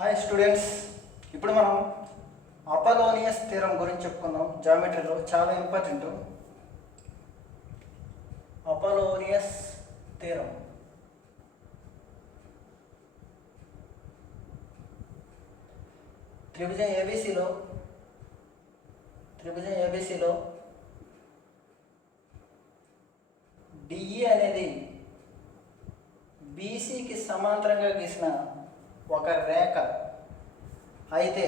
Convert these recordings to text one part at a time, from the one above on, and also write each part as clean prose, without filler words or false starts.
Hi students, ఇప్పుడు మనం Apollonius theorem గురించి చెప్పుకుందాం. జామెట్రీలో చాలా ఇంపార్టెంట్. అపోలోనియస్ థీరం త్రిభుజం ఏబిసిలో డిఈ అనేది బీసీకి సమాంతరంగా గీసిన ఒక రేఖ అయితే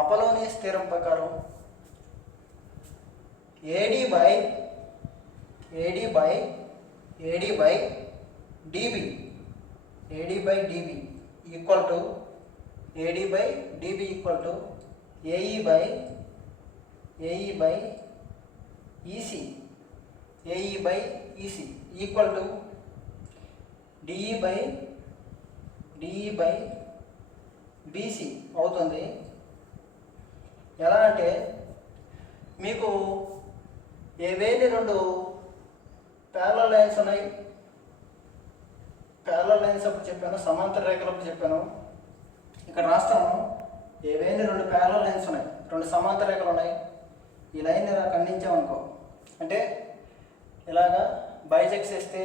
అపోలోనియస్ థీరం ప్రకారం AD by dB equal to AE by EC equal to DE by BC అవుతుంది. ఎలా అంటే మీకు ఏవేని రెండు ప్యారలల్ లైన్స్ ఉన్నాయి. ప్యారలల్ లైన్స్ అప్పుడు చెప్పాను, సమాంతర రేఖలు అప్పుడు చెప్పాను. ఇక్కడ రాస్తాను, ఏవేని రెండు ప్యారలల్ లైన్స్ ఉన్నాయి, రెండు సమాంతర రేఖలు ఉన్నాయి. ఈ లైన్ ఇలా ఖండించామనుకో, అంటే ఇలాగా బైజెక్స్ వేస్తే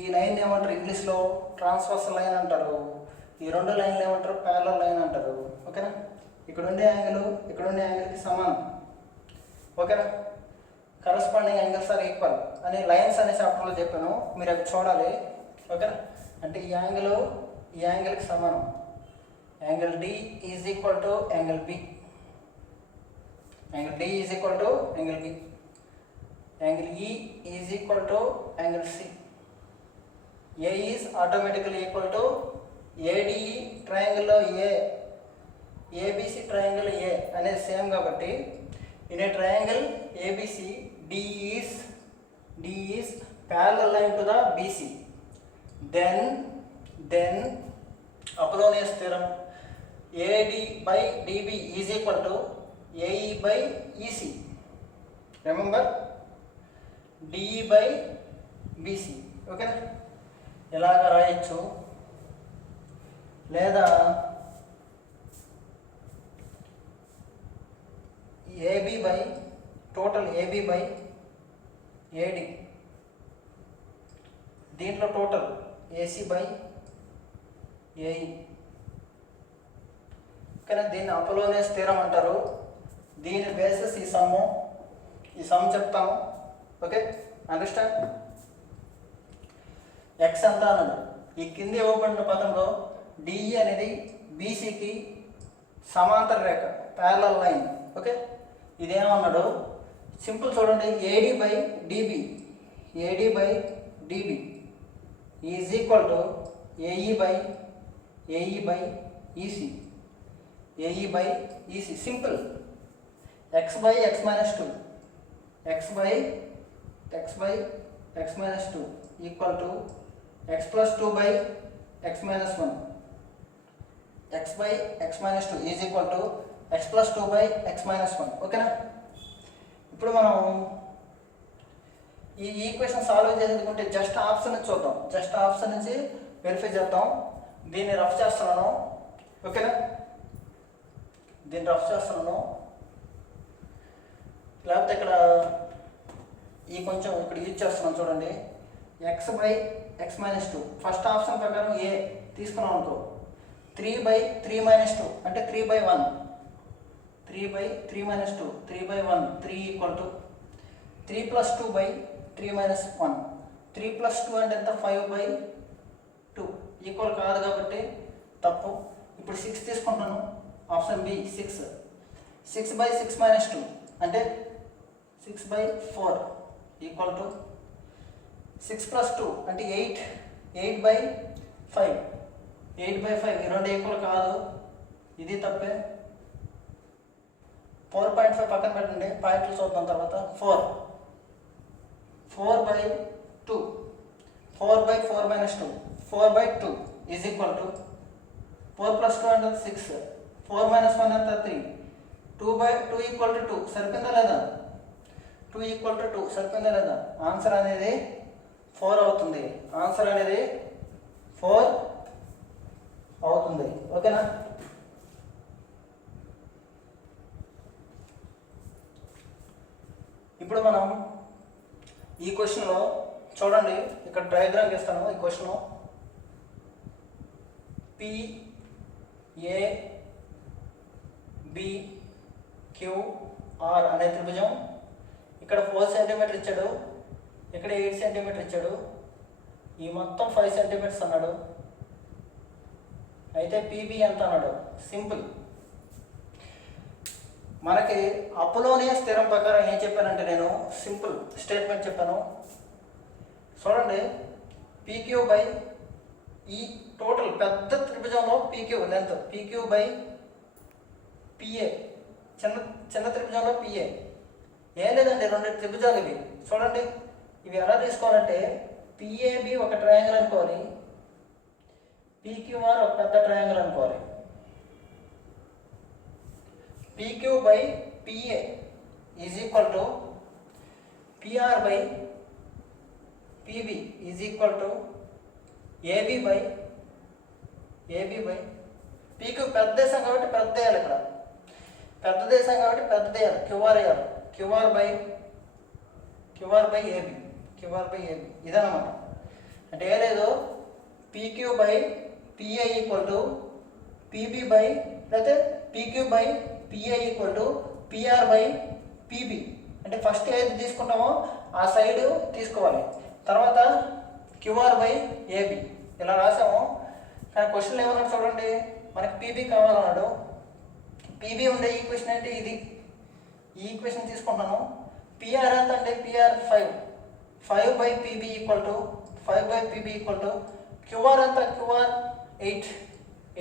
ఈ లైన్ ఏమంటారు ఇంగ్లీష్లో ట్రాన్స్వర్సల్ లైన్ అంటారు. ఈ రెండు లైన్లు ఏమంటారు ప్యారలల్ లైన్ అంటారు. ఓకేనా? ఇక్కడ ఉండే యాంగిల్కి సమానం. ఓకేనా? కరస్పాండింగ్ యాంగిల్స్ ఆర్ ఈక్వల్ అని లైన్స్ అనే చాప్టర్లో చెప్పాను, మీరు అవి చూడాలి. ఓకేనా? అంటే ఈ యాంగిల్కి సమానం. Angle D is equal to angle B, angle B, angle E is equal to angle C. A is automatically equal to ADE ట్రయాంగిల్లో ఏబిసి ట్రయాంగిల్ ఏ అనేది సేమ్ కాబట్టి in A triangle ABC D is parallel line to the BC. Then Apollonius theorem AD by DB is equal to AE by EC. Remember, DE by BC. ఓకేనా? ఇలాగ రాయొచ్చు. లేదా AB by AD, దీంట్లో total AC by AE. కానీ దీన్ని Apollonius theorem అంటారు. దీని basis ఈ సమ్ చెప్తాము. Okay, understand? ఎక్స్ అంతా అన్నది ఈ కింది ఇవ్వబడిన పదంలో డిఈ అనేది బీసీకి సమాంతర రేఖ, ప్యారలల్ లైన్. ఓకే, ఇదేమన్నాడు సింపుల్ చూడండి. AD by DB is equal to AE by EC. Simple. X by X minus two equal to x plus 2 by x minus 1. x by x minus 2 is equal to x plus 2 by x minus 1. ఓకేనా? ఇప్పుడు మనం ఈ equation solve చేసేందుకుంటే just option నుంచి చూద్దాం. Just option నుంచి verify చేద్దాం. దీన్ని rough చేస్తున్నాను. ఓకేనా? లేకపోతే ఇక్కడ కొంచెం ఇక్కడ యూజ్ చేస్తున్నాం చూడండి. x by X minus two first option ప్రకారం ఏ తీసుకున్నాం అనుకో, 3/3 మైనస్ 2 అంటే 3/1, 3/3 minus 2, 3/1, 3 equal to 3 plus 2/3 minus 1. 3 plus 2 అంటే ఎంత? 5/2. ఈక్వల్ కాదు కాబట్టి తప్పు. ఇప్పుడు 6 తీసుకుంటాను. Option B 6. 6/6 మైనస్ 2 అంటే 6/4 ఈక్వల్ టు 6 ప్లస్ 2 అంటే 8. 8/5. ఈ రెండు ఈక్వల్ కాదు, ఇది తప్పే. 4.5 పక్కన పెట్టండి, పాయింట్లు చూద్దాం తర్వాత. 4/2, 4/4 minus 2, 4/2 is equal to 4 plus 2 అంటే 6, 4 మైనస్ 1 అంటే 3, 2/2 ఈక్వల్ టు 2. సరిపోయిందా లేదా? 2 ఈక్వల్ టు 2 సరిపోయిందా లేదా? ఆన్సర్ అనేది 4 అవుతుంది. ఆన్సర్ అనేది 4 అవుతుంది. ఓకేనా? ఇప్పుడు మనం ఈ క్వశ్చన్లో చూడండి, ఇక్కడ డయాగ్రామ్ ఇస్తాను. ఈ క్వశ్చన్ PABQR అనే త్రిభుజం, ఇక్కడ 4 సెంటీమీటర్ ఇచ్చాడు, ఇక్కడ 8 సెంటీమీటర్ ఇచ్చాడు, ఈ మొత్తం 5 సెంటీమీటర్స్ అన్నాడు. అయితే PB ఎంత అన్నాడు. సింపుల్. మనకి అపోలోనియస్ స్థిరం ప్రకారం ఏం చెప్పానంటే నేను సింపుల్ స్టేట్మెంట్ చెప్పాను. చూడండి, PQ బై ఈ టోటల్ పెద్ద త్రిభుజంలో PQ length PQ by PA, చిన్న త్రిభుజంలో PA. ఏం లేదండి, 2 త్రిభుజాలు ఇవి. చూడండి, ఇవి ఎలా తీసుకోవాలంటే PAB ఒక ట్రయాంగిల్ అనుకోవాలి, PQR ఒక పెద్ద ట్రయాంగిల్ అనుకోవాలి. PQ by PA is equal to PR by PB is equal to AB by PQ పెద్ద దేశం కాబట్టి పెద్ద వేయాలి, ఇక్కడ పెద్ద దేశం కాబట్టి పెద్ద వేయాలి, QR వేయాలి. QR బై AB ఇదన్నమాట. అంటే ఏ లేదు, PQ by PA equal to PB by, లేకపోతే PQ by PA equal to PR by PB. అంటే ఫస్ట్ ఏది తీసుకుంటామో ఆ సైడ్ తీసుకోవాలి, తర్వాత QR బై AB ఇలా రాసాము. కానీ క్వశ్చన్లో ఏమన్నాడు చూడండి, మనకి PB కావాలన్నాడు. PB ఉండే ఈక్వేషన్ అంటే ఇది, ఈ ఈక్వేషన్ తీసుకుంటాను. PR ఎంత అంటే PR 5 by PB equal to QR ఎంత, QR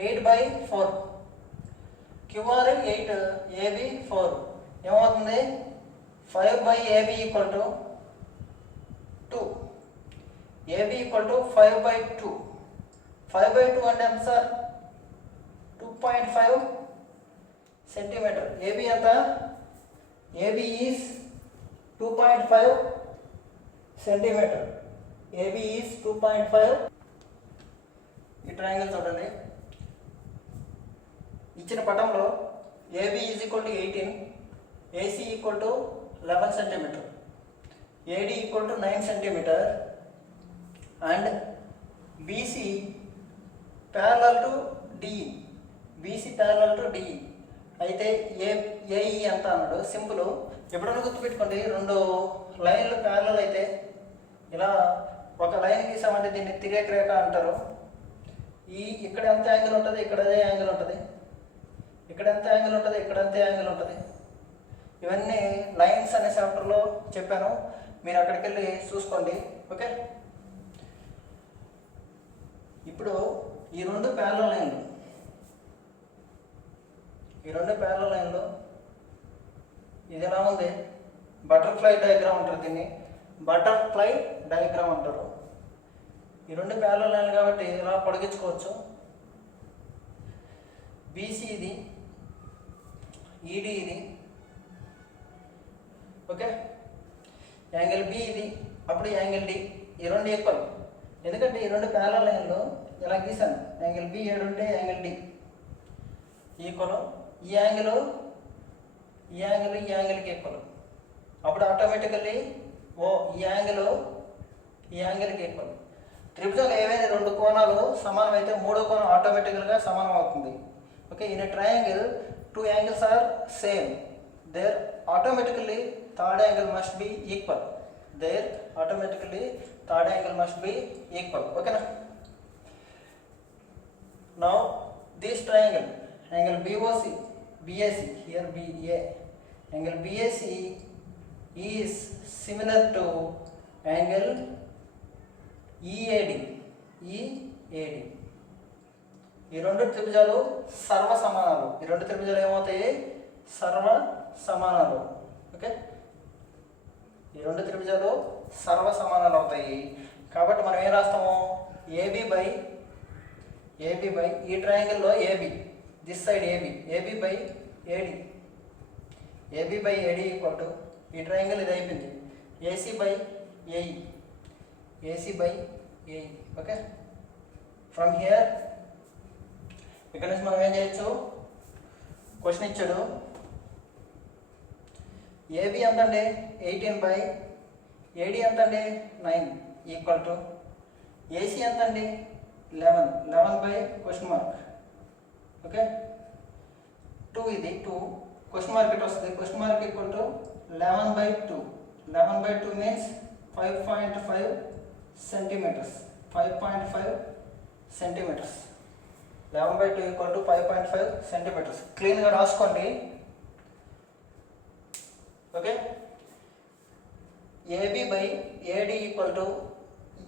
8 బై 4, QR 8, AB 4 ఏమవుతుంది, 5 by AB equal to 2, AB equal to 5 by 2 అంటే ఎంత సార్, 2.5 సెంటీమీటర్. AB ఎంత, AB is 2.5 centimetre. AB is 2.5. ఈ ట్రయాంగిల్ చూడండి, ఇచ్చిన పటంలో AB is equal to 18, AC equal to 11 centimetre, AD equal to 9 centimetre and BC parallel to DE. అయితే AE ఎంత అన్నాడు. సింపుల్, ఎప్పుడైనా గుర్తుపెట్టుకోండి, 2 లైన్లు ప్యారలల్ అయితే ఇలా ఒక లైన్ గీసామంటే దీన్ని తిరేక రేఖ అంటారు. ఇక్కడ ఎంత యాంగిల్ ఉంటుంది, ఇక్కడ అదే యాంగిల్ ఉంటుంది, ఇక్కడ ఎంత యాంగిల్ ఉంటుంది, ఇక్కడ అంతే యాంగిల్ ఉంటుంది. ఇవన్నీ లైన్స్ అనే చాప్టర్లో చెప్పాను, మీరు అక్కడికి వెళ్ళి చూసుకోండి. ఓకే, ఇప్పుడు ఈ 2 ప్యారలల్ లైన్లు ఇది ఎలా ఉంది, బటర్ఫ్లై డయాగ్రామ్ అంటారు, దీన్ని బటర్ఫ్లై డయాగ్రామ్ అంటారు. ఈ 2 ప్యారలల్ లైన్లు కాబట్టి ఇలా పొడిగించుకోవచ్చు. BC ఇది, ED ఇది. ఓకే, యాంగిల్ B ఇది, అప్పుడు యాంగిల్ D. ఈ 2 ఈక్వల్, ఎందుకంటే ఈ 2 ప్యారలల్ లైన్లు ఇలా గీసాను. యాంగిల్ B 7 ఉంటే యాంగిల్ D ఈక్వల్, ఈ యాంగిల్కి ఈక్వల్. అప్పుడు ఆటోమేటికల్లీ ఈ యాంగిల్కి ఈక్వల్. త్రిభుజాలు ఏవైనా 2 కోణాలు సమానం అయితే 3వ కోణం ఆటోమేటికల్గా సమానం అవుతుంది. Okay, in a triangle 2 angles are same, there automatically third angle must be equal. Okay na? Now this triangle, angle BAC, here BA, angle BAC is similar to angle EAD. ఈ 2 త్రిభుజాలు సర్వ సమానాలు. ఈ 2 త్రిభుజాలు ఏమవుతాయి, సర్వ సమానాలు. ఓకే, ఈ 2 త్రిభుజాలు సర్వ సమానాలు అవుతాయి. కాబట్టి మనం ఏం రాస్తాము, AB బై ఈ ట్రయాంగిల్లో AB, this side AB by AD equal to, ఈ ట్రయాంగిల్ ఇది అయిపోయింది, AC by AE. Okay, from here ఇక్కడ నుంచి మనం ఏం చేయొచ్చు, క్వశ్చన్ ఇచ్చాడు ఏబి ఎంత అండి 18 ఏడి ఎంత అండి 9 ఈక్వల్ టు ఏసీ ఎంత అండి 11 క్వశ్చన్ మార్క్. ఓకే 2 ఇది 2 క్వశ్చన్ మార్క్ ఇట్ వస్తుంది. Question mark equal to 11/2. 11/2 means 5.5 centimetres. 5.5 centimetres. 11/2 equal to 5.5 centimetres. క్లీన్గా రాసుకోండి. Okay AB by AD equal to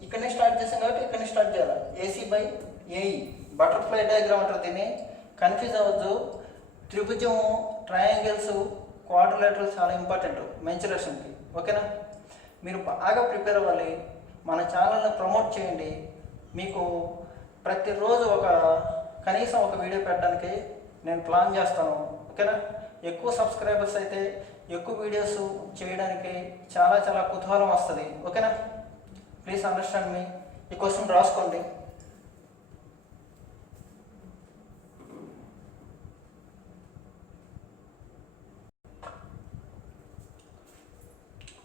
ఇక్కడనే స్టార్ట్ చేసాం కాబట్టి ఇక్కడనే స్టార్ట్ చేయాలి. AC by AE butterfly diagram అంటారు దీన్ని. కన్ఫ్యూజ్ అవ్వద్దు. త్రిభుజం, ట్రయాంగిల్స్, క్వాడ్రిలేటరల్ చాలా ఇంపార్టెంట్ మెన్చురేషన్కి. ఓకేనా, మీరు బాగా ప్రిపేర్ అవ్వాలి. మన ఛానల్ని ప్రమోట్ చేయండి. మీకు ప్రతిరోజు కనీసం ఒక వీడియో పెట్టడానికి నేను ప్లాన్ చేస్తాను. ఓకేనా, ఎక్కువ సబ్స్క్రైబర్స్ అయితే ఎక్కువ వీడియోస్ చేయడానికి చాలా చాలా కుతూహలం వస్తుంది. ఓకేనా, ప్లీజ్ అండర్స్టాండ్ మీ. ఈ క్వశ్చన్ రాసుకోండి.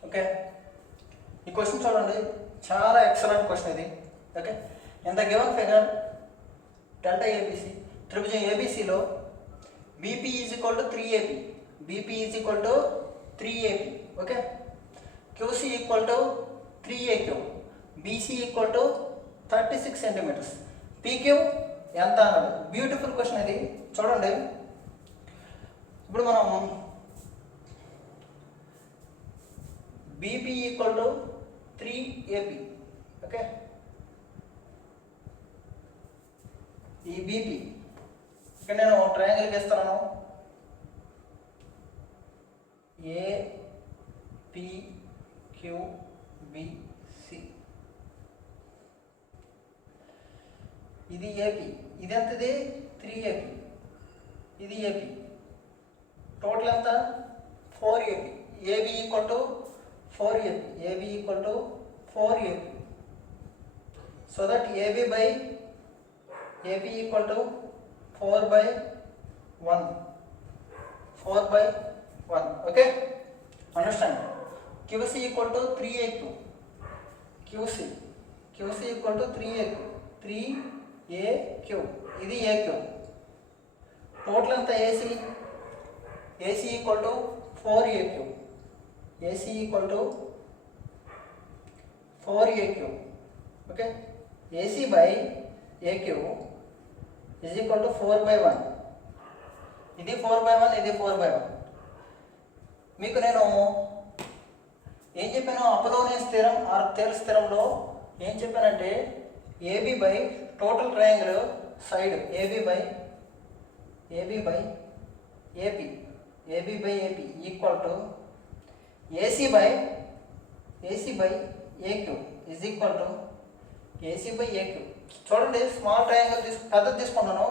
ఓకే, ఈ క్వశ్చన్ చూడండి, చాలా ఎక్సలెంట్ క్వశ్చన్ ఇది. Okay, in the given figure delta ABC, త్రిభుజం ఏబిసిలో BP is equal to 3AP. BP is equal to 3AP. Okay, QC equal to 3AQ. BC equal to 36 centimetres. PQ ఎంత అన్నది beautiful question ఇది. చూడండి, ఇప్పుడు మనం BP equal to 3AP. Okay, ఈ BP ఇక్కడ నేను ట్రయాంగిల్ గీస్తున్నాను. APQBC. ఇది ఏపీ. ఇది ఎంతది 3AP. ఇది ఏపీ. టోటల్ ఎంత 4AP. AB equal to 4AP. AB equal to 4AP. So that AB by AB equal to 4/1. 4/1. Okay, understand. QC equal to 3AQ. QC equal to 3AQ. 3AQ. ఇది AQ. Total ఎంత AC? AC equal to 4AQ. AC equal to 4AQ. Okay, AC by AQ is equal to 4/1. ఇది 4/1, ఇది 4/1. మీకు నేను ఏం చెప్పాను, Apollonius స్థిరం are Thales స్థిరంలో ఏం చెప్పానంటే AB by total triangle side AB by AP equal to AC by AQ is equal to AC by AQ. చూడండి, స్మాల్ ట్రయాంగిల్ పెద్దది తీసుకున్నాను.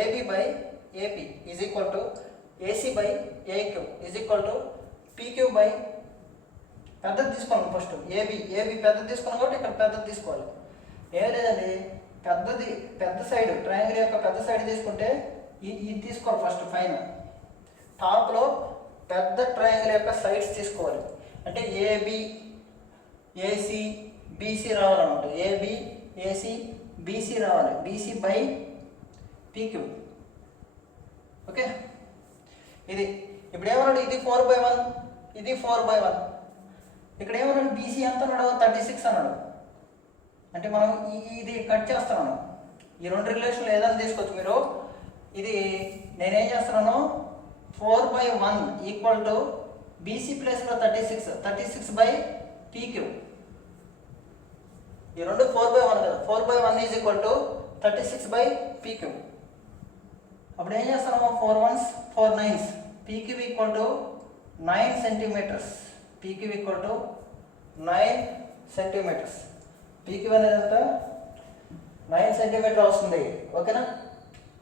AB by AP is equal to AC by AQ is equal to PQ by పెద్దది తీసుకున్నాను. First AB పెద్దది తీసుకున్నాను కాబట్టి ఇక్కడ పెద్దది తీసుకోవాలి. ఏం లేదండి, పెద్ద సైడ్ ట్రయాంగిల్ యొక్క పెద్ద సైడ్ తీసుకుంటే ఇది తీసుకోవాలి. ఫస్ట్ పైన టాప్లో పెద్ద ట్రయాంగిల్ యొక్క సైడ్స్ తీసుకోవాలి. అంటే ఏబి ఏసీ బీసీ రావాలన్నమాట. ఏబి ఏసీ బీసీ రావాలి. BC by PQ. ఓకే, ఇది ఇప్పుడు ఏమన్నాడు, ఇది 4/1, ఇది 4/1. ఇక్కడ ఏమన్నాడు, బీసీ ఎంత అన్నాడు, 36 అన్నాడు. అంటే మనం ఇది కట్ చేస్తున్నాను. ఈ రెండు రిలేషన్లు ఏదైనా తీసుకోవచ్చు మీరు. ఇది నేనేం చేస్తున్నాను, 4/1 ఈక్వల్ టు బీసీ ప్లేస్లో 36 బై పీక్యూ. ఈ రెండు 4/1 కదా. 4/1 is equal to 36 by PQ. అప్పుడు ఏం చేస్తున్నాము, 4 1s 4 9s. PQ equal to 9 centimetres. PQ equal to 9 centimetres. PQ అనేది ఎంత 9 సెంటీమీటర్ వస్తుంది. ఓకేనా,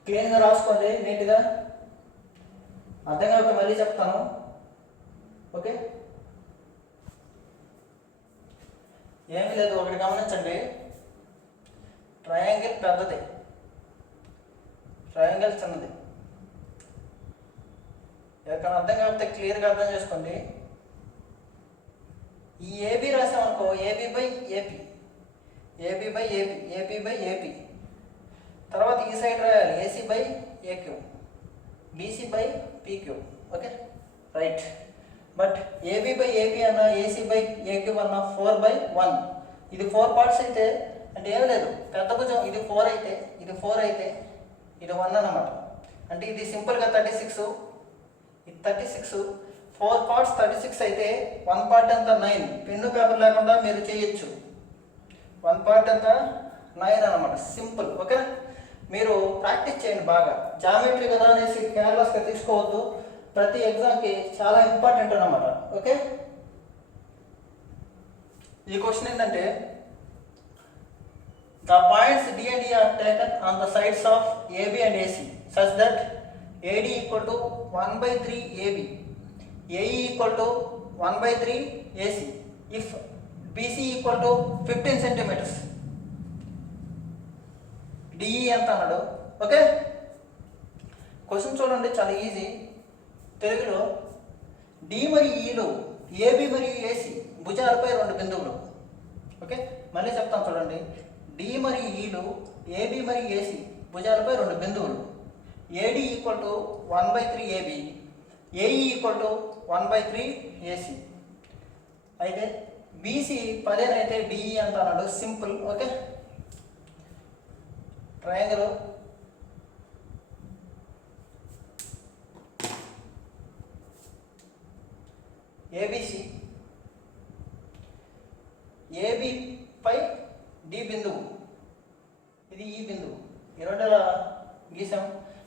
క్లీన్గా రాసుకోండి, నీట్గా. అర్థం కాకపోతే మళ్ళీ చెప్తాను. ఓకే, ఏమీ లేదు, ఒకటి గమనించండి. ట్రయాంగిల్ పెద్దది, ట్రయాంగిల్ చిన్నది. ఎవరికైనా అర్థం కాకపోతే క్లియర్గా అర్థం చేసుకోండి. ఈ ఏబి రాసామనుకో, AB by AP, AB by AP, AP by AP. తర్వాత ఈ సైడ్ రాయాలి AC by AQ, BC by PQ. Okay right. But AB by AP అన్న, ఏసీ బై ఏక్యూ అన్న 4/1. ఇది 4 పార్ట్స్ అయితే అంటే ఏం లేదు, పెద్ద భుజం ఇది 4 అయితే, ఇది 4 అయితే ఇది 1 అన్నమాట. అంటే ఇది సింపుల్గా 36, ఇది 36, 4 పార్ట్స్ 36 అయితే 1 పార్ట్ ఎంత 9. పెన్ను పేపర్ లేకుండా మీరు చేయొచ్చు. 1 పార్ట్ ఎంత 9 అన్నమాట. సింపుల్. ఓకే, మీరు ప్రాక్టీస్ చేయండి బాగా. జామెట్రీ కదా అనేసి కేర్లెస్గా తీసుకోవద్దు. ప్రతి ఎగ్జామ్కి చాలా ఇంపార్టెంట్ అన్నమాట. ఓకే, ఈ క్వశ్చన్ ఏంటంటే the points D and E are taken on the sides of AB and AC such that AD equal to 1/3 AB, AE equal to 1/3 AC if BC equal to 15 centimeters. DE ఎంత అన్నాడు. Okay, question చూడండి, చాలా easy. తెలుగులో D మరియు ఈలు, AB మరియు AC భుజాలపై 2 బిందువులు. ఓకే, మళ్ళీ చెప్తాను చూడండి. డి మరియు ఈలు, ఏబి మరియు ఏసీ భుజాలపై 2 బిందువులు. AD equal to 1/3 AB, AE equal to 1/3 AC. అయితే బీసీ 15 అయితే డిఈ ఎంత అన్నాడు. Simple. Okay, triangle ABC, AB పై డి బిందువు, ఇది ఈ బిందువు, ఈ రెండులా గీసాం.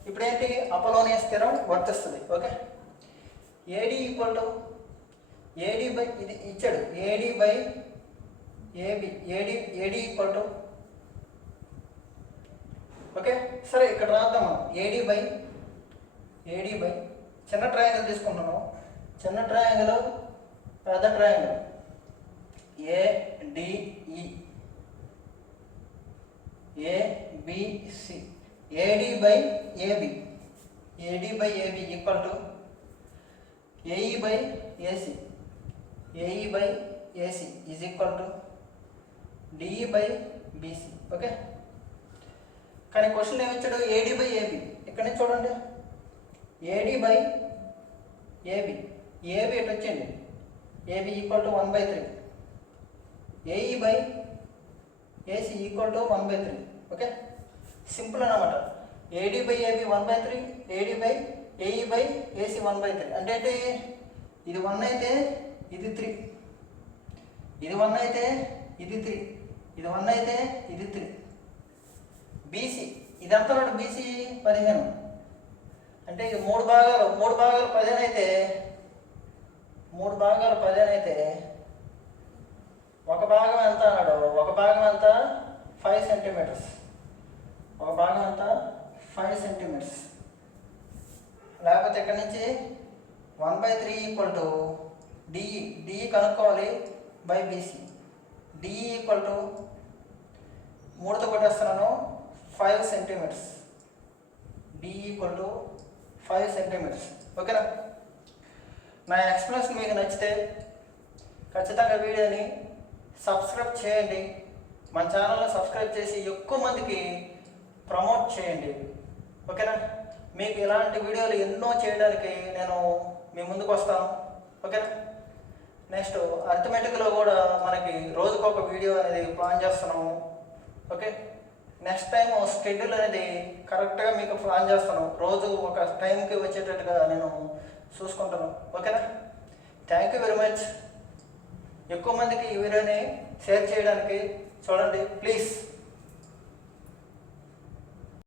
ఇప్పుడేంటి, అపోలోనియస్ స్థిరం వర్తిస్తుంది. Okay, AD equal to AD by, ఇది ఇచ్చాడు AD by AB, AD equal to, okay సరే ఇక్కడ రాద్దాం మనం. ఏడి బై చిన్న ట్రయాంగిల్ తీసుకుంటున్నాను. చిన్న ట్రయాంగిల్, పెద్ద triangle ADE, ABC, AD by AB, equal to AE by AC, is equal to DE by BC. Okay, కానీ క్వశ్చన్ ఏమిచ్చాడు, ఏడి బై ఏబి. ఇక్కడ నుంచి చూడండి, ఏడి బై ఏబి, ఏబి ఎటు వచ్చింది, AB equal to 1/3, AE by AC equal to 1/3. Okay, simple అన్నమాట. AD by AB 1/3, AD by AE by AC 1/3. అంటే ఏంటి, ఇది 1 అయితే ఇది 3, ఇది 1 అయితే ఇది 3, ఇది 1 అయితే ఇది 3. బీసీ ఇదంతా బీసీ 15. అంటే ఇది 3 భాగాలు 15 అయితే, 3 భాగాలు 15 అయితే ఒక భాగం ఎంత అన్నాడు, ఒక భాగం ఎంత 5 సెంటీమీటర్స్, ఒక భాగం ఎంత 5 సెంటీమీటర్స్. లేకపోతే ఇక్కడ నుంచి 1/3 ఈక్వల్ టు డిఈ కనుక్కోవాలి by BC. DE equal to 3తో కొట్టేస్తున్నాను 5 centimetres. DE equal to 5 centimetres. ఓకేనా, నా ఎక్స్ప్లెనేషన్ మీకు నచ్చితే ఖచ్చితంగా వీడియోని సబ్స్క్రైబ్ చేయండి. మన ఛానల్ని సబ్స్క్రైబ్ చేసి ఎక్కువ మందికి ప్రమోట్ చేయండి. ఓకేనా, మీకు ఇలాంటి వీడియోలు ఎన్నో చేయడానికి నేను మీ ముందుకు వస్తాను. ఓకేనా, నెక్స్ట్ అర్థమెటిక్లో కూడా మనకి రోజుకొక వీడియో అనేది ప్లాన్ చేస్తున్నాము. ఓకే, నెక్స్ట్ టైం షెడ్యూల్ అనేది కరెక్ట్గా మీకు ప్లాన్ చేస్తాను. రోజు ఒక టైంకి వచ్చేటట్టుగా నేను చూసుకుంటాను. ఓకేనా, థ్యాంక్ యూ వెరీ మచ్. ఎక్కువ మందికి ఈ వీడియోని షేర్ చేయడానికి చూడండి ప్లీజ్.